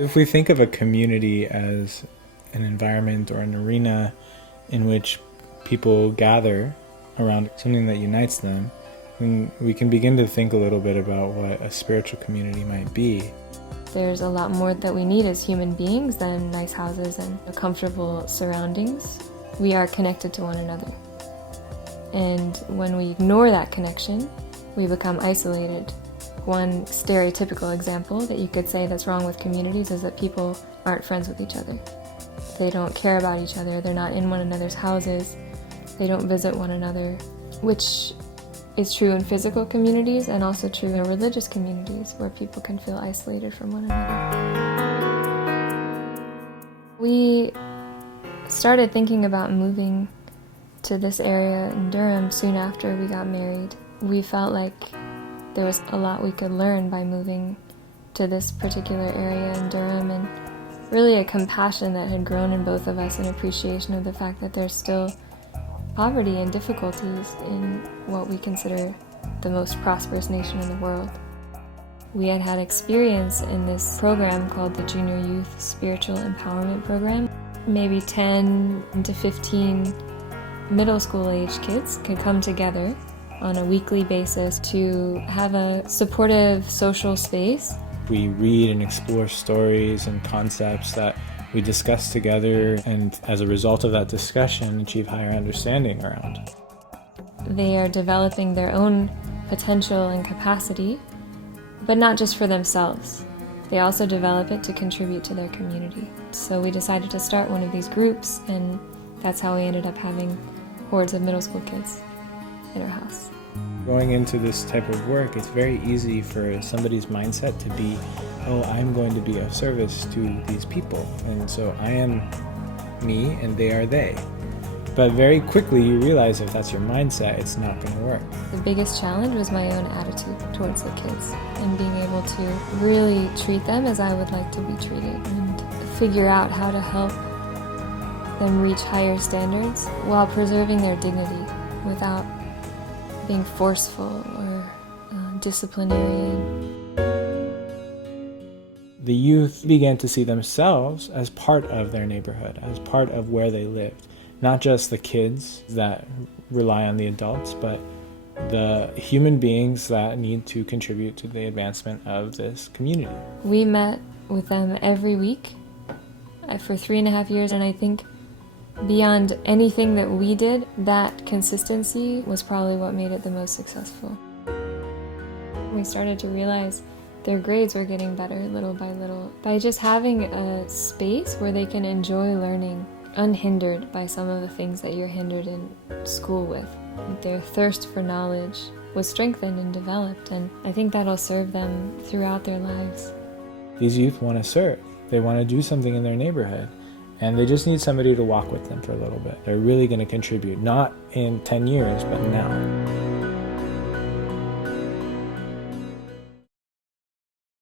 If we think of a community as an environment or an arena in which people gather around something that unites them, then we can begin to think a little bit about what a spiritual community might be. There's a lot more that we need as human beings than nice houses and comfortable surroundings. We are connected to one another. And when we ignore that connection, we become isolated. One stereotypical example that you could say that's wrong with communities is that people aren't friends with each other. They don't care about each other, they're not in one another's houses, they don't visit one another, which is true in physical communities and also true in religious communities where people can feel isolated from one another. We started thinking about moving to this area in Durham soon after we got married. We felt like there was a lot we could learn by moving to this particular area in Durham, and really a compassion that had grown in both of us, an appreciation of the fact that there's still poverty and difficulties in what we consider the most prosperous nation in the world. We had had experience in this program called the Junior Youth Spiritual Empowerment Program. Maybe 10 to 15 middle school age kids could come together on a weekly basis to have a supportive social space. We read and explore stories and concepts that we discuss together, and as a result of that discussion, achieve higher understanding around. They are developing their own potential and capacity, but not just for themselves. They also develop it to contribute to their community. So we decided to start one of these groups, and that's how we ended up having hordes of middle school kids in our house. Going into this type of work, it's very easy for somebody's mindset to be, oh, I'm going to be of service to these people, and so I am me and they are they. But very quickly you realize if that's your mindset, it's not going to work. The biggest challenge was my own attitude towards the kids and being able to really treat them as I would like to be treated and figure out how to help them reach higher standards while preserving their dignity without being forceful or disciplinary. The youth began to see themselves as part of their neighborhood, as part of where they lived. Not just the kids that rely on the adults, but the human beings that need to contribute to the advancement of this community. We met with them every week for 3.5 years, and I think beyond anything that we did, that consistency was probably what made it the most successful. We started to realize their grades were getting better little by little by just having a space where they can enjoy learning unhindered by some of the things that you're hindered in school with. Their thirst for knowledge was strengthened and developed, and I think that'll serve them throughout their lives. These youth want to serve. They want to do something in their neighborhood, and they just need somebody to walk with them for a little bit. They're really going to contribute, not in 10 years, but now.